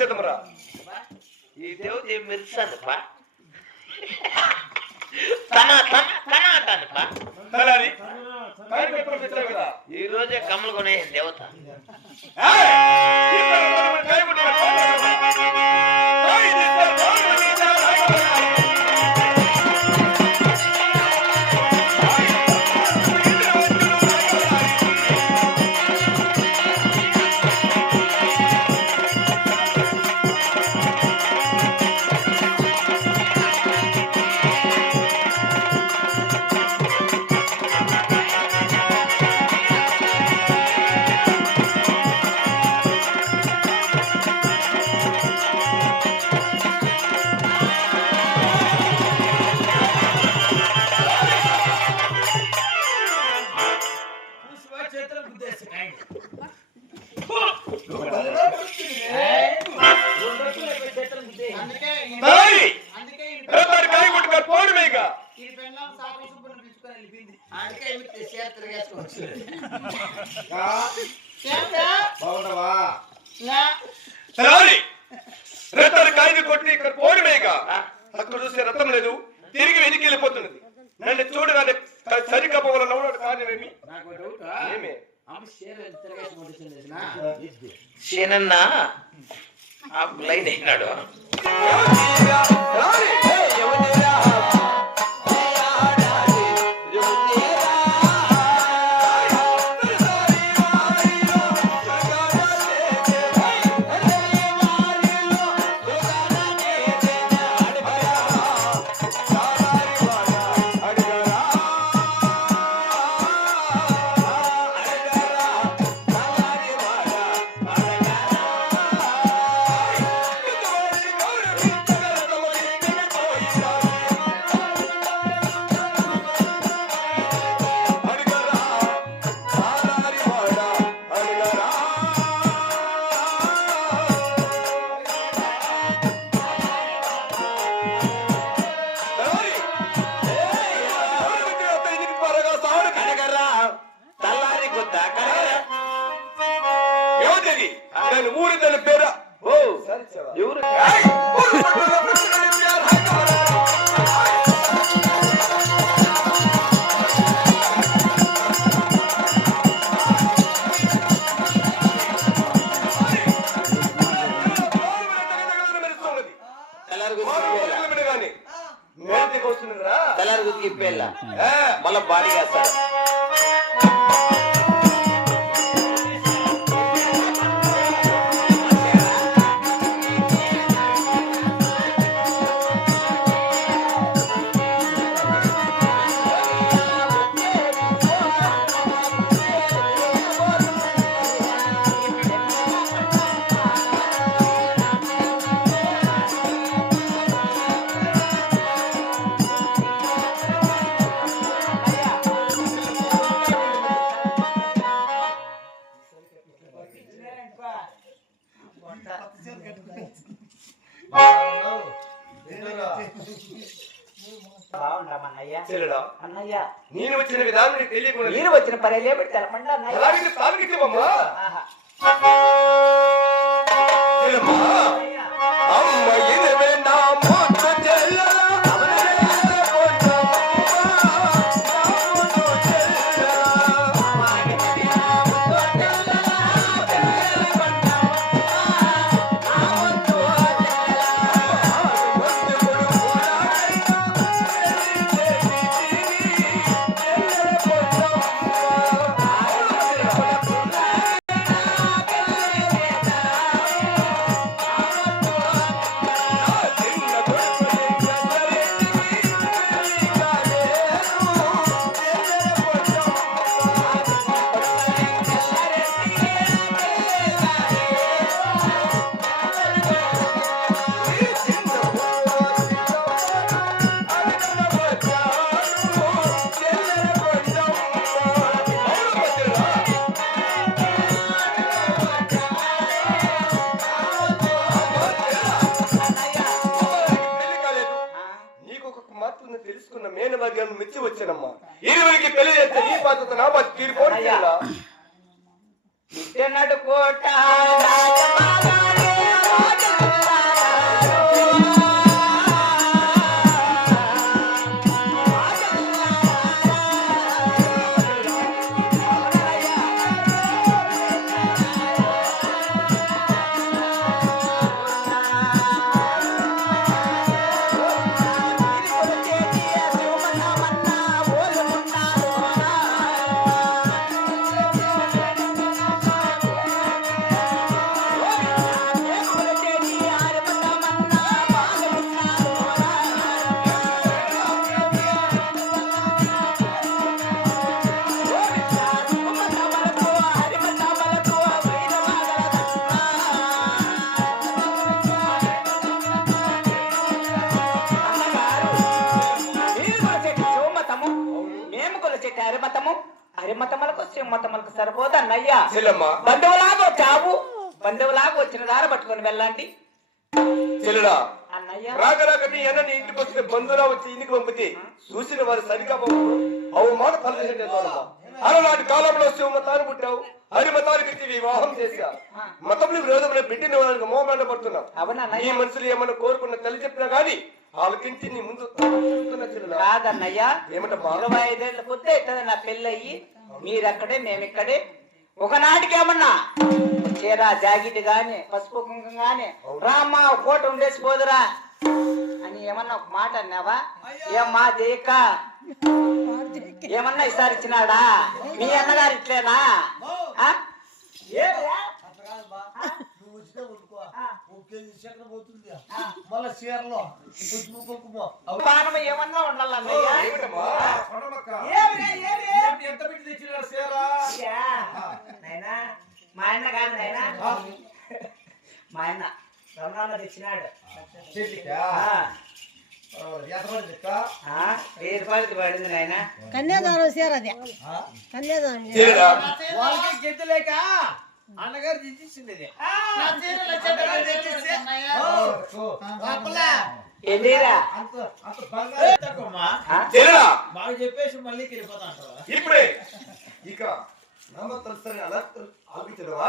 చేద్దామరా ఈ దేవత ఏం మెరుస్తాను పా తన తన అంటాను పా ఈ రోజే కమ్మలు కొనే దేవత. వెళ్ళిపోయింది అందుకే ఈమె చేత తిరిగేసుకోవచ్చు బాగుంటావా తలారి! రత్తారి కాయని కొట్టి ఇక్కడ పోవడమే ఇక. అక్కడ చూస్తే రథం లేదు. తిరిగి వెనక్కి వెళ్ళిపోతున్నది. నన్ను చూడగానే సరికపోవాలని నవ్వులాడు కార్యమేమి నాకు డౌట్ ఏమి? శనన్న ఆ లైన్ అయినాడు తెల్లారి తెల్లారి గుర్తు ఇప్పేళ్ళ మళ్ళా బాడీ వేస్తాడు చెల్లెడా అన్నయ్య నేను వచ్చిన విధానం నీకు తెలియకుండా మీరు వచ్చిన పని పెట్టి తెలపండి అన్నయ్య అలాగే తాగితేవమ్మా ఆహా. భాగ్యాన్ని మెచ్చి వచ్చానమ్మా ఇరువురికి పెళ్ళి చేస్తే ఈ బాధ్యత నా బాధ్యత తీరిపోవడం అయ్యా. చెల్లెలా. ఇట్టనడు కోట మొత్తమలకు సరిపోదు అన్నయ్య చెల్లెమ్మ. బంధువులాగా వచ్చావు? బంధువులాగా వచ్చిన దారి పట్టుకొని వెళ్ళండి. రాక రాక నీ అన్న నీ ఇంటికి వచ్చిన బంధువులా వచ్చి ఇంటికి పంపితే చూసిన వారు సరిగా పోవు అవు మాట తలచేసేటమ్మా అలనాటి కాలంలో శివ మతాన్ని పుట్టావు. హరి మతానికి వివాహం చేశా. మతంలో విరోధంలో బిడ్డని వాళ్ళకి మోమాట పడుతున్నావు అవునా నీ అన్నయ్య మనసులు ఏమన్నా కోరుకున్న తల్లి చెప్పినా గాని ఆలకించి నీ ముందు కాదన్నయ్య ఏమంటమ్మా? ఇరవై ఐదేళ్ళ పొద్దు ఎట్టది నా పెళ్ళయ్యి. మీరక్కడే మేమిక్కడే. ఒకనాటికి ఏమన్నా? చీర జాకెట్ గాని పసుపు కుంకుమ గాని రామ్మా ఒక పూట ఉండేసి పోదురా. అని ఏమన్నా ఒక మాట అన్నావా? ఏమ్మా జయక్క ఏమన్నా ఈసారి ఇచ్చినాడా? మీ అన్నగారు ఇట్లేనా? కేజీ చక్కెర పోతుంది మళ్ళా చీరలో. కుంకుమ పానం ఏమన్నా ఏమి? ఎంత పెట్టి తెచ్చినారు చీర? యా. నాయనా మా ఆయన కాదు నాయనా. మా ఆయన రమణాన్న తెచ్చినాడు. కన్యాదానం ఆ? కన్యాదానం వాళ్ళకి అన్నగారు తెచ్చిచ్చింది బాగా చెప్పేసి మళ్ళీ వెళ్ళిపోతా ఇప్పుడే. ఇక నమ్మ తలుస్తారని అలా ఆలోచించడమా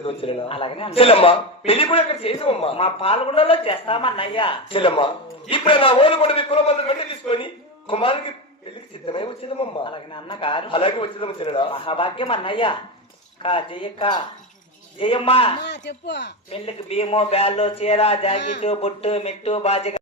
ఆలోచించదు చెల్లెలా అలాగనే అన్నయ్య. చెల్లెమ్మా పెళ్ళి కూడా ఇక్కడ చేసామమ్మా మా పాల్గొండలో చేస్తామన్నయ్య. చెల్లెమ్మా ఇప్పుడే నా ఓలు కొండ కులమంది వెంట తీసుకొని కుమారునికి పెళ్ళికి సిద్ధమై వచ్చేదమ్మా. అలాగనే అన్నగారు అలాగే వచ్చేదమ్మ చెల్లెడా? మహాభాగ్యం అన్నయ్య. కా జయక్క జయమ్మ. చెప్పు. పెళ్ళికి బియ్యము బ్యాళ్ళు చీర జాకెట్ బొట్టు మెట్టు బాజిక